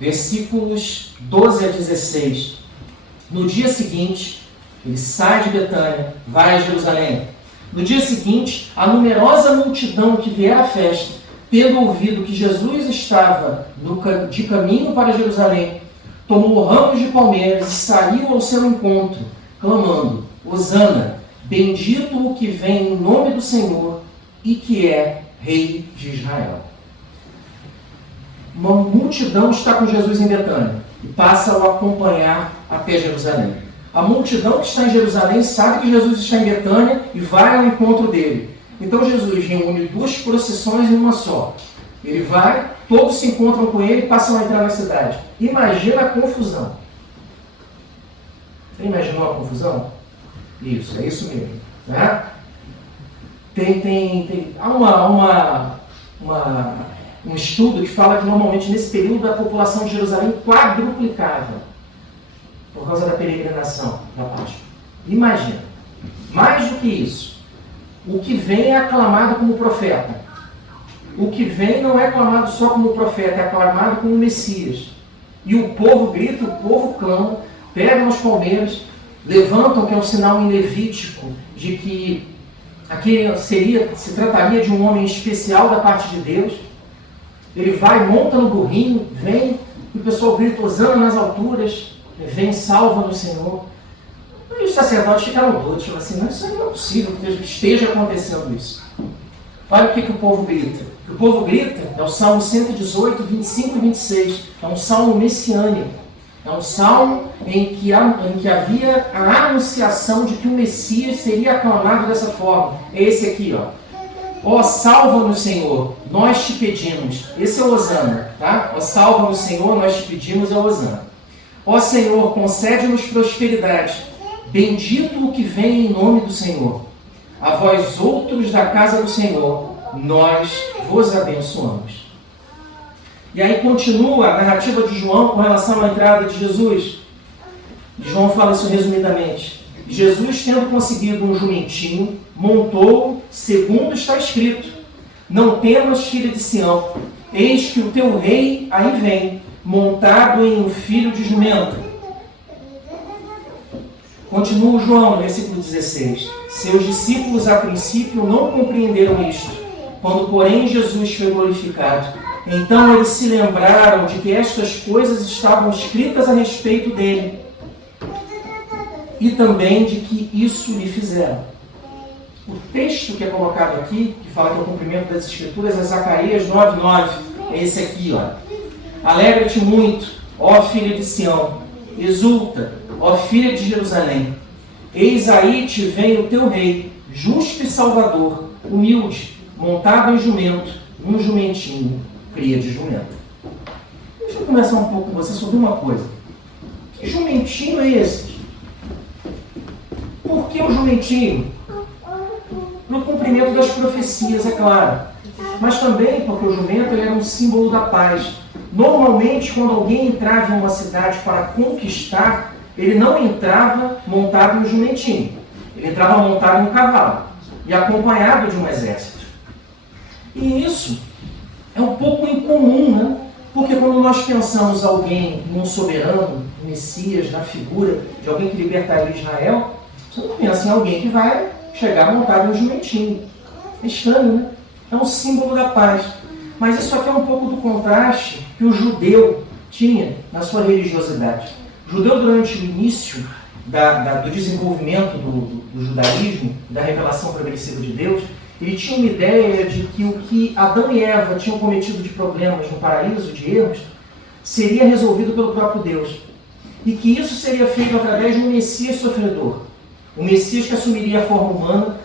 Versículos 12 a 16. No dia seguinte, ele sai de Betânia, vai a Jerusalém. No dia seguinte, a numerosa multidão que viera à festa, tendo ouvido que Jesus estava de caminho para Jerusalém, tomou ramos de palmeiras e saiu ao seu encontro, clamando, Hosana, bendito o que vem em nome do Senhor e que é Rei de Israel. Uma multidão está com Jesus em Betânia e passa a o acompanhar até Jerusalém. A multidão que está em Jerusalém sabe que Jesus está em Betânia e vai ao encontro dele. Então Jesus reúne 2 procissões em uma só. Ele vai, todos se encontram com ele e passam a entrar na cidade. Imagina a confusão. Você imaginou a confusão? Isso, é isso mesmo. Né? Há um estudo que fala que normalmente nesse período a população de Jerusalém quadruplicava por causa da peregrinação da Páscoa. Imagina. Mais do que isso, o que vem é aclamado como profeta. O que vem não é aclamado só como profeta, é aclamado como Messias. E o povo grita, o povo clama, pegam os palmeiras, levantam, que é um sinal em Levítico, de que aqui se trataria de um homem especial da parte de Deus. Ele vai, monta no burrinho, vem, e o pessoal grita, Hosana nas alturas, vem, salva no Senhor. E os sacerdotes ficaram doidos, falaram assim, não, isso não é possível que esteja acontecendo isso. Olha o que o povo grita. O que o povo grita é o Salmo 118, 25 e 26. É um salmo messiânico. É um salmo em que havia a anunciação de que o Messias seria aclamado dessa forma. É esse aqui, ó. Ó, salva-nos, Senhor, nós te pedimos. Esse é o Hosana, tá? Ó, salva-nos, Senhor, nós te pedimos, é o Hosana. Ó Senhor, concede-nos prosperidade. Bendito o que vem em nome do Senhor. A vós outros da casa do Senhor, nós vos abençoamos. E aí continua a narrativa de João com relação à entrada de Jesus. João fala isso resumidamente. Jesus, tendo conseguido um jumentinho, montou-o, segundo está escrito: não temas, filha de Sião, eis que o teu rei aí vem, montado em um filho de jumento. Continua João, no versículo 16. Seus discípulos, a princípio, não compreenderam isto. Quando, porém, Jesus foi glorificado, então eles se lembraram de que estas coisas estavam escritas a respeito dele e também de que isso lhe fizeram. O texto que é colocado aqui, que fala que é o cumprimento das Escrituras, é Zacarias 9:9. É esse aqui, ó. Alegra-te muito, ó filha de Sião, exulta, ó filha de Jerusalém. Eis aí te vem o teu rei, justo e salvador, humilde, montado em jumento, um jumentinho, cria de jumento. Deixa eu conversar um pouco com você sobre uma coisa. Que jumentinho é esse? Por que o jumentinho? No cumprimento das profecias, é claro. Mas também porque o jumento ele era um símbolo da paz. Normalmente, quando alguém entrava em uma cidade para conquistar, ele não entrava montado em um jumentinho. Ele entrava montado em um cavalo e acompanhado de um exército. E isso é um pouco incomum, né? Porque quando nós pensamos alguém num soberano, um Messias, na figura de alguém que libertaria Israel, você não pensa em alguém que vai chegar montado em um jumentinho. É estranho, né? É um símbolo da paz. Mas isso aqui é um pouco do contraste que o judeu tinha na sua religiosidade. O judeu, durante o início do desenvolvimento do judaísmo, da revelação progressiva de Deus, ele tinha uma ideia de que o que Adão e Eva tinham cometido de problemas no paraíso, de erros, seria resolvido pelo próprio Deus. E que isso seria feito através de um Messias sofredor. Um Messias que assumiria a forma humana,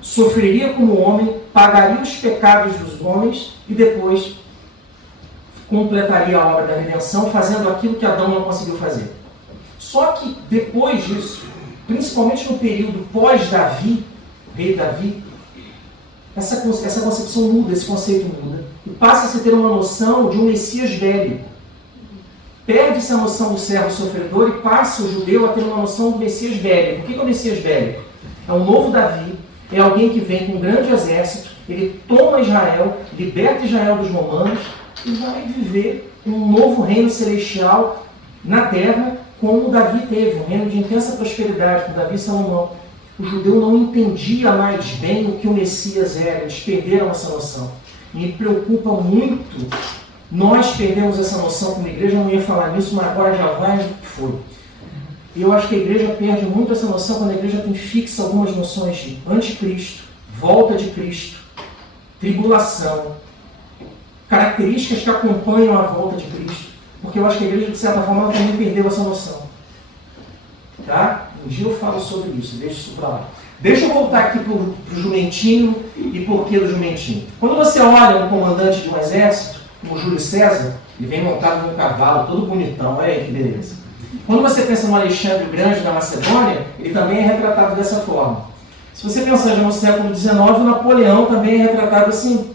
sofreria como homem, pagaria os pecados dos homens e depois completaria a obra da redenção, fazendo aquilo que Adão não conseguiu fazer. Só que depois disso, principalmente no período pós-Davi, rei Davi, essa concepção muda, esse conceito muda, e passa-se a ter uma noção de um Messias velho. Perde-se a noção do servo sofredor e passa o judeu a ter uma noção do Messias velho. O que é o Messias velho? É um novo Davi, é alguém que vem com um grande exército, ele toma Israel, liberta Israel dos romanos e vai viver um novo reino celestial na terra, como Davi teve, um reino de intensa prosperidade, com Davi e Salomão. O judeu não entendia mais bem o que o Messias era, eles perderam essa noção. E me preocupa muito, nós perdemos essa noção como igreja, eu não ia falar nisso, mas agora já vai, foi. E eu acho que a igreja perde muito essa noção quando a igreja tem fixa algumas noções de anticristo, volta de Cristo, tribulação, características que acompanham a volta de Cristo. Porque eu acho que a igreja, de certa forma, ela também perdeu essa noção. Tá? Um dia eu falo sobre isso, deixa isso para lá. Deixa eu voltar aqui para o jumentinho e por que do jumentinho. Quando você olha um comandante de um exército, como Júlio César, ele vem montado num cavalo, todo bonitão, olha aí que beleza. Quando você pensa no Alexandre o Grande da Macedônia, ele também é retratado dessa forma. Se você pensar já no século XIX, o Napoleão também é retratado assim.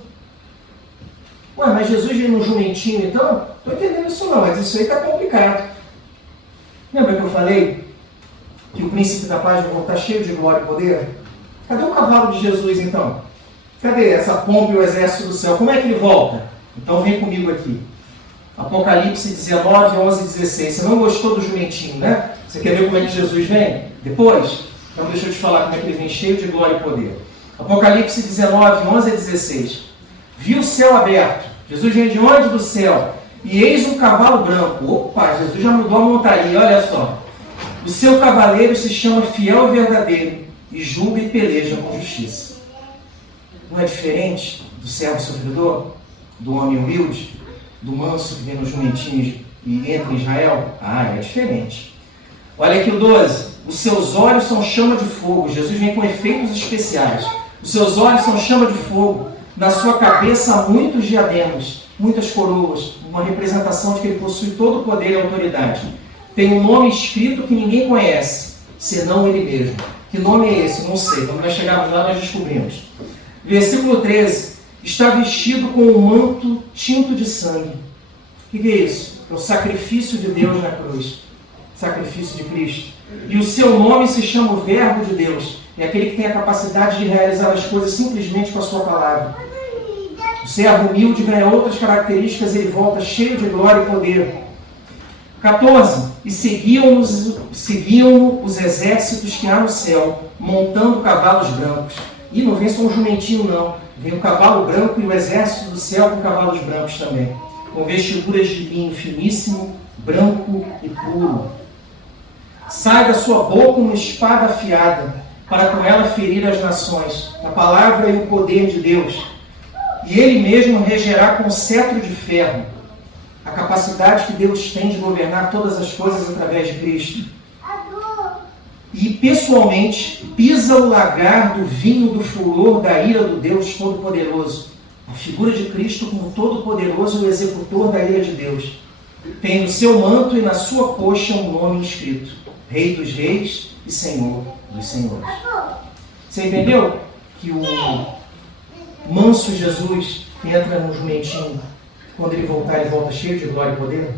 Ué, mas Jesus veio num jumentinho então? Estou entendendo isso não, mas isso aí está complicado. Lembra que eu falei que o príncipe da paz vai voltar cheio de glória e poder? Cadê o cavalo de Jesus então? Cadê essa pompa e o exército do céu? Como é que ele volta? Então vem comigo aqui. Apocalipse 19, 11 e 16. Você não gostou do jumentinho, né? Você quer ver como é que Jesus vem? Depois? Então deixa eu te falar como é que ele vem cheio de glória e poder. Apocalipse 19, 11 a 16. Viu o céu aberto. Jesus vem de onde? Do céu. E eis um cavalo branco. Opa, Jesus já mudou a montaria, olha só. O seu cavaleiro se chama Fiel e Verdadeiro e julga e peleja com justiça. Não é diferente do servo sofredor? Do homem humilde? Do manso que vem nos jumentinhos e entra em Israel? Ah, é diferente. Olha aqui o 12. Os seus olhos são chama de fogo. Jesus vem com efeitos especiais. Os seus olhos são chama de fogo. Na sua cabeça há muitos diademas, muitas coroas, uma representação de que ele possui todo o poder e autoridade. Tem um nome escrito que ninguém conhece, senão ele mesmo. Que nome é esse? Não sei. Quando nós chegarmos lá, nós descobrimos. Versículo 13. Está vestido com um manto tinto de sangue. O que é isso? É o sacrifício de Deus na cruz. Sacrifício de Cristo. E o seu nome se chama o Verbo de Deus. É aquele que tem a capacidade de realizar as coisas simplesmente com a sua palavra. O servo humilde ganha outras características, ele volta cheio de glória e poder. 14. E seguiam os exércitos que há no céu, montando cavalos brancos. E não vem só um jumentinho, não. Vem o cavalo branco e o exército do céu com cavalos brancos também. Com vestiduras de linho finíssimo, branco e puro. Sai da sua boca uma espada afiada, para com ela ferir as nações, a palavra e o poder de Deus. E ele mesmo regerá com cetro de ferro, a capacidade que Deus tem de governar todas as coisas através de Cristo. E pessoalmente pisa o lagar do vinho do furor da ira do Deus Todo-Poderoso. A figura de Cristo como Todo-Poderoso e o executor da ira de Deus. Tem no seu manto e na sua coxa um nome escrito: Rei dos Reis e Senhor dos Senhores. Você entendeu que o manso Jesus entra no jumentinho? Quando ele voltar, ele volta cheio de glória e poder?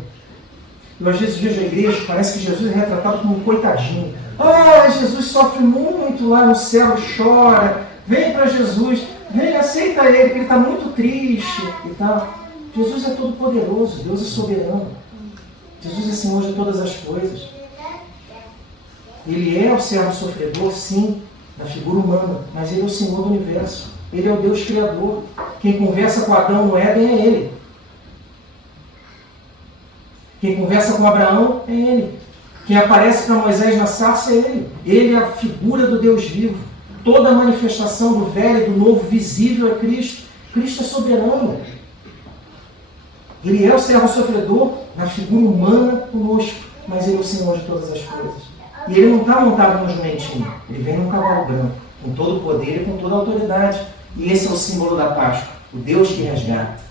Eu às vezes vejo a igreja, parece que Jesus é retratado como um coitadinho. Ah, Jesus sofre muito lá no céu, chora. Vem para Jesus, vem, aceita ele, que ele está muito triste e tal. Jesus é todo poderoso, Deus é soberano. Jesus é Senhor de todas as coisas. Ele é o servo sofredor, sim, na figura humana, mas ele é o Senhor do universo. Ele é o Deus Criador. Quem conversa com Adão no Éden é ele. Quem conversa com Abraão é ele. Quem aparece para Moisés na sarça é ele. Ele é a figura do Deus vivo. Toda a manifestação do velho e do novo visível é Cristo. Cristo é soberano. Ele é o servo sofredor na figura humana conosco, mas ele é o Senhor de todas as coisas. E ele não está montado num jumentinho. Ele vem num cavalo branco, com todo o poder e com toda a autoridade. E esse é o símbolo da Páscoa, o Deus que resgata.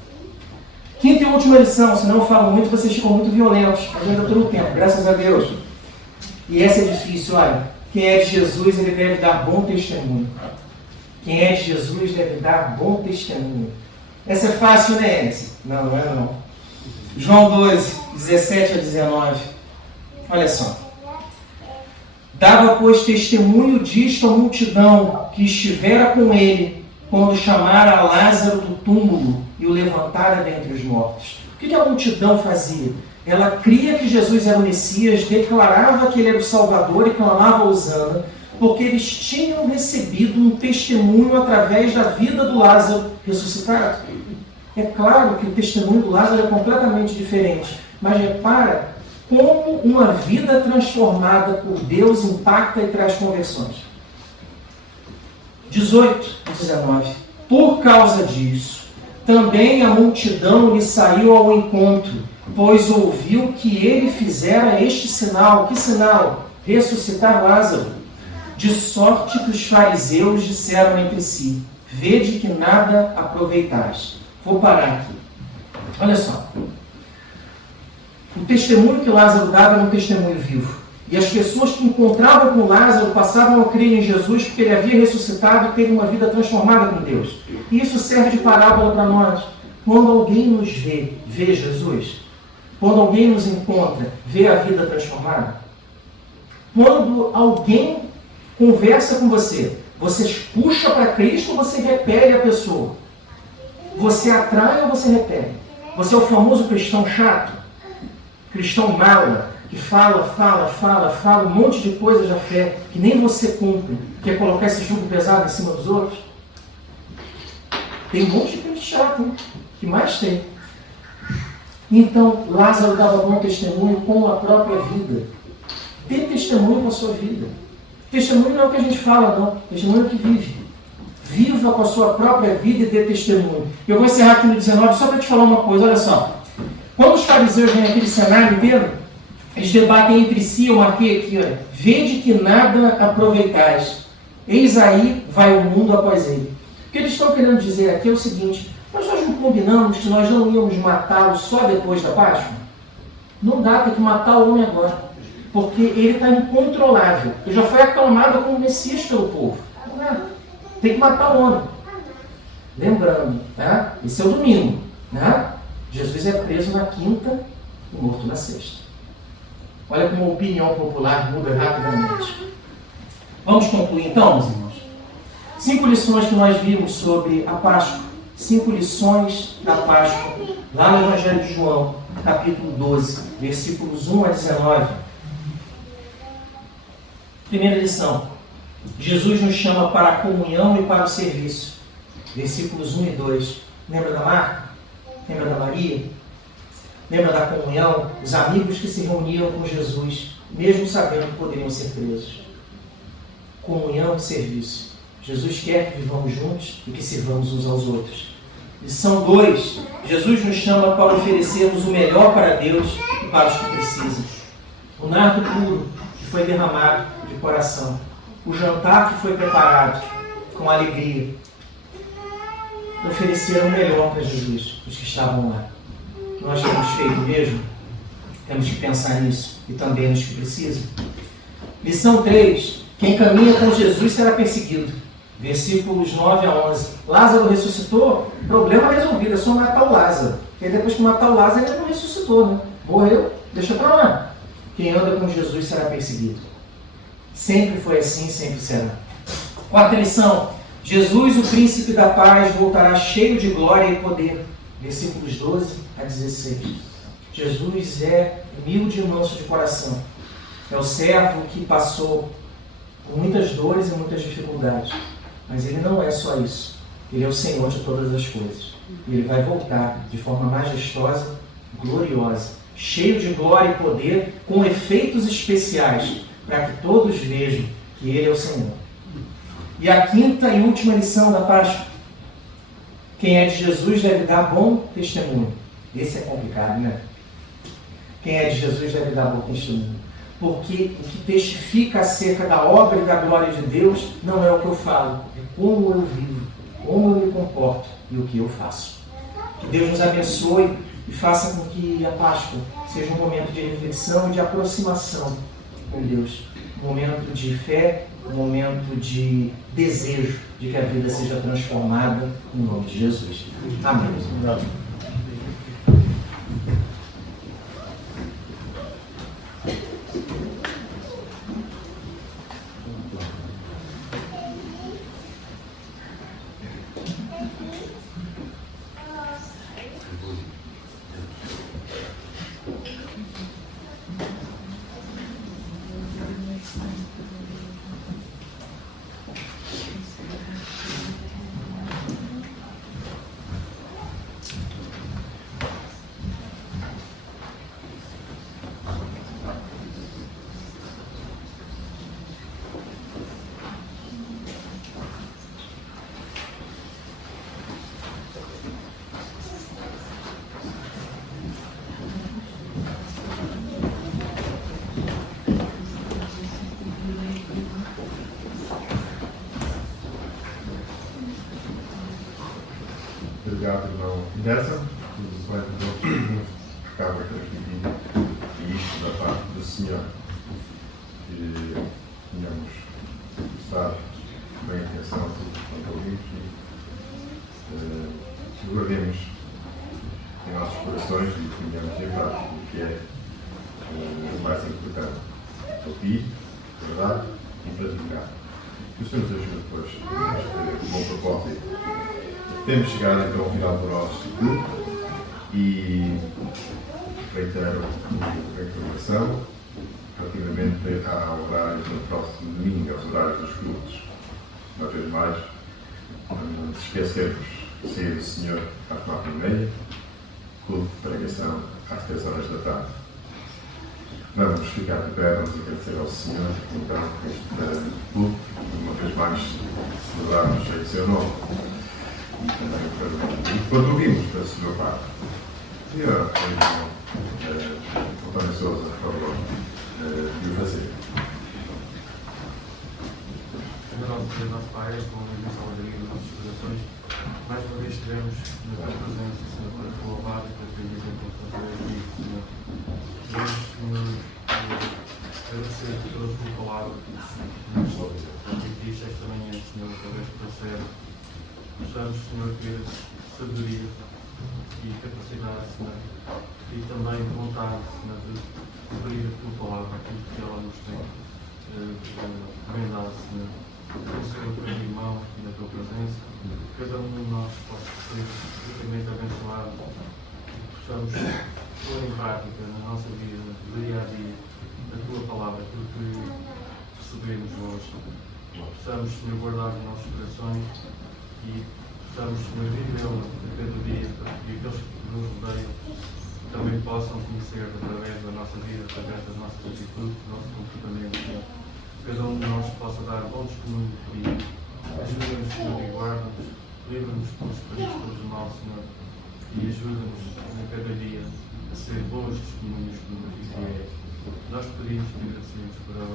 Quinta e última lição, senão eu falo muito, vocês ficam muito violentos. Mas eu ainda estou no tempo, graças a Deus. E essa é difícil, olha. Quem é de Jesus, ele deve dar bom testemunho. Quem é de Jesus deve dar bom testemunho. Essa é fácil, né, Edson? Não, não é não. João 12, 17 a 19. Olha só. Dava, pois, testemunho disto à multidão que estivera com ele quando chamara a Lázaro do túmulo e o levantara dentre os mortos. O que a multidão fazia? Ela cria que Jesus era o Messias, declarava que ele era o Salvador e clamava a Hosana, porque eles tinham recebido um testemunho através da vida do Lázaro ressuscitado. É claro que o testemunho do Lázaro é completamente diferente, mas repara como uma vida transformada por Deus impacta e traz conversões. 18 e 19. Por causa disso, também a multidão lhe saiu ao encontro, pois ouviu que ele fizera este sinal. Que sinal? Ressuscitar Lázaro. De sorte que os fariseus disseram entre si: vede que nada aproveitais. Vou parar aqui. Olha só. O testemunho que Lázaro dava era um testemunho vivo. E as pessoas que encontravam com Lázaro passavam a crer em Jesus porque ele havia ressuscitado e teve uma vida transformada com Deus. E isso serve de parábola para nós. Quando alguém nos vê Jesus. Quando alguém nos encontra, vê a vida transformada. Quando alguém conversa com você, você puxa para Cristo ou você repele a pessoa? Você atrai ou você repele? Você é o famoso cristão chato? Cristão mala, que fala um monte de coisas da fé, que nem você cumpre, quer colocar esse jugo pesado em cima dos outros? Tem um monte de crente chato, hein? Que mais tem. Então, Lázaro dava bom testemunho com a própria vida. Dê testemunho com a sua vida. Testemunho não é o que a gente fala, não. Testemunho é o que vive. Viva com a sua própria vida e dê testemunho. Eu vou encerrar aqui no 19 só para te falar uma coisa, olha só. Quando os fariseus vêm aquele cenário inteiro, eles debatem entre si, eu marquei aqui, olha, vede que nada aproveitais. Eis aí vai o mundo após ele. O que eles estão querendo dizer aqui é o seguinte: nós não combinamos que nós não íamos matá-lo só depois da Páscoa? Não dá, tem que matar o homem agora. Porque ele está incontrolável. Ele já foi aclamado como Messias pelo povo. Não dá. Tem que matar o homem. Lembrando, tá? Esse é o domingo. Né? Jesus é preso na quinta e morto na sexta. Olha como a opinião popular muda rapidamente. Vamos concluir então, meus irmãos? 5 lições que nós vimos sobre a Páscoa. 5 lições da Páscoa. Lá no Evangelho de João, capítulo 12, versículos 1 a 19. Primeira lição. Jesus nos chama para a comunhão e para o serviço. Versículos 1 e 2. Lembra da Marta? Lembra da Maria? Lembra da comunhão? Os amigos que se reuniam com Jesus, mesmo sabendo que poderiam ser presos. Comunhão e serviço. Jesus quer que vivamos juntos e que sirvamos uns aos outros. Lição 2. Jesus nos chama para oferecermos o melhor para Deus e para os que precisam. O nardo puro que foi derramado de coração. O jantar que foi preparado com alegria. Ofereceram o melhor para Jesus, os que estavam lá. Nós temos feito mesmo? Temos que pensar nisso. E também nos que precisam. Lição 3. Quem caminha com Jesus será perseguido. Versículos 9 a 11. Lázaro ressuscitou, problema resolvido, é só matar o Lázaro. Porque depois que matar o Lázaro, ele não ressuscitou, né? Morreu, deixa pra lá. Quem anda com Jesus será perseguido. Sempre foi assim, sempre será. Quarta lição. Jesus, o príncipe da paz, voltará cheio de glória e poder. Versículos 12 a 16. Jesus é humilde e manso de coração. É o servo que passou por muitas dores e muitas dificuldades. Mas ele não é só isso. Ele é o Senhor de todas as coisas. E ele vai voltar de forma majestosa, gloriosa, cheio de glória e poder, com efeitos especiais, para que todos vejam que ele é o Senhor. E a quinta e última lição da Páscoa. Quem é de Jesus deve dar bom testemunho. Esse é complicado, né? Quem é de Jesus deve dar bom testemunho. Porque o que testifica acerca da obra e da glória de Deus não é o que eu falo, é como eu vivo, como eu me comporto e o que eu faço. Que Deus nos abençoe e faça com que a Páscoa seja um momento de reflexão e de aproximação com Deus. Um momento de fé, um momento de desejo de que a vida seja transformada em nome de Jesus. Amém. Obrigado, irmão Inessa, pelos dois acaba transmitindo e isto da parte do Senhor. Que tenhamos prestado bem atenção a tudo quanto ouvimos e guardemos em nossos corações e tenhamos em prática o que é o mais importante. Ouvir, verdade e praticar. Que o Senhor nos ajude depois neste bom propósito. Temos chegado então ao final do nosso grupo e reitero a informação relativamente ao horário do próximo domingo, aos horários dos cultos. Uma vez mais, não nos esquecermos de ser o Senhor às 9h30, culto de pregação às 3h da tarde. Vamos ficar de pé, vamos agradecer ao Senhor, então, este culto, uma vez mais, celebrarmos em seu nome. E também para quando ouvimos da sua parte. Senhor, Antônio Sousa, por favor, de o fazer. Nosso Pai, com a bendição da alegria dos nossos corações, mais uma vez estivemos na tua presença, Senhor, para te louvar e para te dizer com fazer aqui, Senhor. Queremos, Senhor, agradecer-te pela tua palavra, Senhor, que disse esta manhã, Senhor, através do teu servo. Gostamos, Senhor, ter sabedoria e capacidade, Senhor, e também vontade, Senhor, de cumprir a tua palavra. recomendá-la, Senhor. Senhor, o teu irmão aqui na tua presença, cada um de nós possa ser ricamente abençoado, possamos pôr em prática na nossa vida, dia a dia, a tua palavra, aquilo que recebemos hoje. Possamos, Senhor, guardar os nossos corações e possamos, Senhor, vivê-lo a cada dia, para que aqueles que nos rodeiam também possam conhecer através da nossa vida, através das nossas atitudes, do nosso comportamento, Senhor. Cada um de nós possa dar bom testemunho de ti. Ajuda-nos, Senhor, e guarda-nos, livra-nos dos perigos todos mal, Senhor, e ajuda-nos a cada dia a ser bons testemunhos do teu Filho. Nós pedimos e agradecemos por a